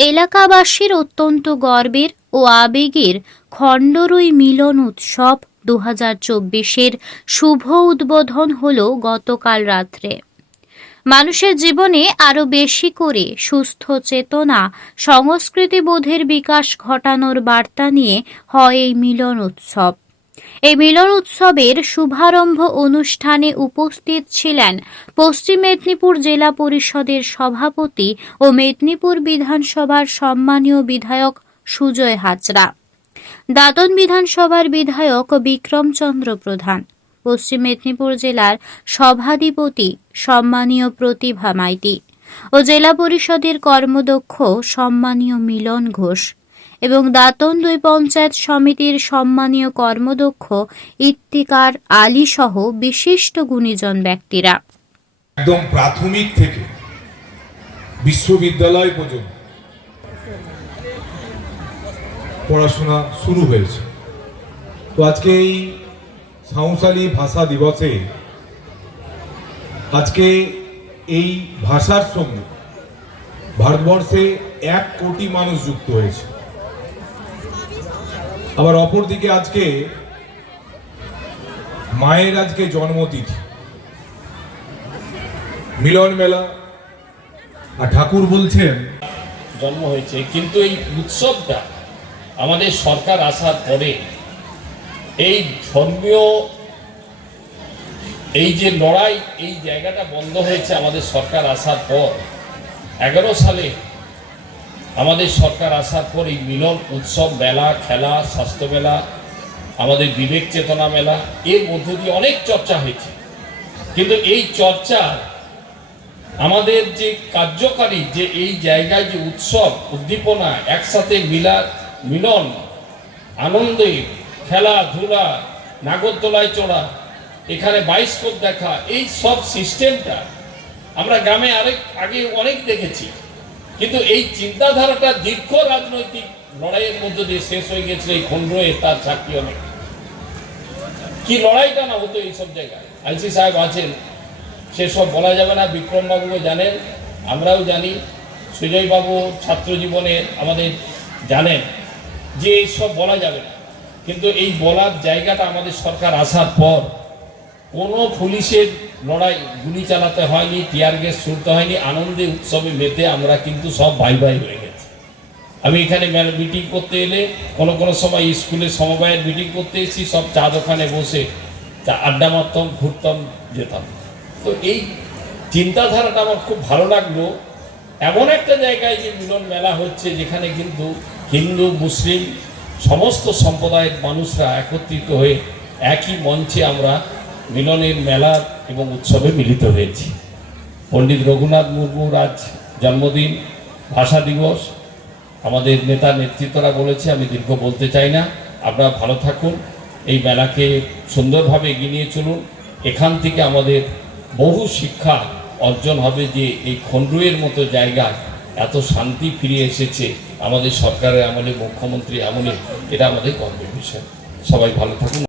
এলাকাবাসীর অত্যন্ত গর্বের ও আবেগের খণ্ডরই মিলন উৎসব দু হাজার চব্বিশের শুভ উদ্বোধন হল গতকাল রাত্রে। মানুষের জীবনে আরও বেশি করে সুস্থ চেতনা সংস্কৃতি বোধের বিকাশ ঘটানোর বার্তা নিয়ে হয় এই মিলন উৎসব। এই মিলন উৎসবের শুভারম্ভ অনুষ্ঠানে উপস্থিত ছিলেন পশ্চিম মেদিনীপুর জেলা পরিষদের সভাপতি ও মেদিনীপুর বিধানসভার সম্মানীয় বিধায়ক সুজয় হাজরা দাদন বিধানসভার বিধায়ক বিক্রমচন্দ্র প্রধান, পশ্চিম মেদিনীপুর জেলার সভাধিপতি সম্মানীয় প্রতিভা মাইতি ও জেলা পরিষদের কর্মদক্ষ সম্মানীয় মিলন ঘোষ। এবং দাতন দুই পঞ্চায়েত সমিতির সম্মানীয় কর্মদক্ষ ইত্তিকার আলী সহ বিশিষ্ট গুণীজন ব্যক্তিরা। একদম প্রাথমিক থেকে বিশ্ববিদ্যালয় পর্যন্ত পড়াশোনা শুরু হয়েছে। তো আজকে এই সাঁওতালি ভাষা দিবসে আজকে এই ভাষার সঙ্গে ভারতবর্ষে এক কোটি মানুষ যুক্ত হয়েছে। আবার অপরদিকে আজকে মায়ের আজকে জন্মতিথি। মিলন মেলা, আর ঠাকুর বলছেন, জন্ম হয়েছে। কিন্তু এই উৎসবটা আমাদের সরকার আসার পরে এই ধর্মীয় এই যে লড়াই, এই জায়গাটা বন্ধ হয়েছে আমাদের সরকার আসার পর। এগারো সালে আমাদের সরকার আসার পর এই মিলন উৎসব মেলা, খেলা, স্বাস্থ্য মেলা, আমাদের বিবেক চেতনা মেলা, এর মধ্য দিয়ে অনেক চর্চা হয়েছে। কিন্তু এই চর্চা আমাদের যে কার্যকারী যে এই জায়গায় যে উৎসব, উদ্দীপনা, একসাথে মিলা, মিলন, আনন্দে খেলাধুলা, নাগরদোলায় চড়া, এখানে বাইস্কোপ দেখা, এই সব সিস্টেমটা আমরা গ্রামে আরেক, আগে অনেক দেখেছি। কিন্তু এই চিন্তাধারাটা দীর্ঘ রাজনৈতিক লড়াইয়ের মধ্যে দিয়ে শেষ হয়ে গেছিল এই খন্ডে তার সাক্ষী অনেক। কি লড়াইটা না হতো এইসব জায়গায়? আইসি সাহেব আছেন, সেসব বলা যাবে না, বিক্রমবাবুও জানেন, আমরাও জানি, সুজয়বাবু ছাত্র জীবনে আমাদের জানেন যে এইসব বলা যাবে না। কিন্তু এই বলার জায়গাটা আমাদের সরকার আসার পর কোনো পুলিশের লড়াই গুলি চালাতে হয়নি, টিয়ার গ্যাস ছুটতে হয়নি, আনন্দে উৎসবে মেতে আমরা কিন্তু সব ভাই ভাই হয়ে গেছি। আমি এখানে মিটিং করতে এলে, কোনো কোনো সময় স্কুলে সমবায়ের মিটিং করতে এসেছি, সব চা দোকানে বসে চা আড্ডা মারতাম, ঘুরতাম, যেতাম। তো এই চিন্তাধারাটা আমার খুব ভালো লাগল। এমন একটা জায়গায় যে মিলন মেলা হচ্ছে, যেখানে কিন্তু হিন্দু, মুসলিম, সমস্ত সম্প্রদায়ের মানুষরা একত্রিত হয়ে একই মঞ্চে আমরা মিলনের মেলা এবং উৎসবে মিলিত হয়েছি। পণ্ডিত রঘুনাথ মুর্মুর আজ জন্মদিন, ভাষা দিবস। আমাদের নেতা নেতৃত্বরা বলেছে, আমি দীর্ঘ বলতে চাই না। আপনারা ভালো থাকুন। এই মেলাকে সুন্দরভাবে এগিয়ে নিয়ে চলুন। এখান থেকে আমাদের বহু শিক্ষা অর্জন হবে যে এই খন্ডুয়ের মতো জায়গায় এত শান্তি ফিরে এসেছে আমাদের সরকারের আমলে মুখ্যমন্ত্রী আমলে, এটা আমাদের গর্বের বিষয় সবাই ভালো থাকুন।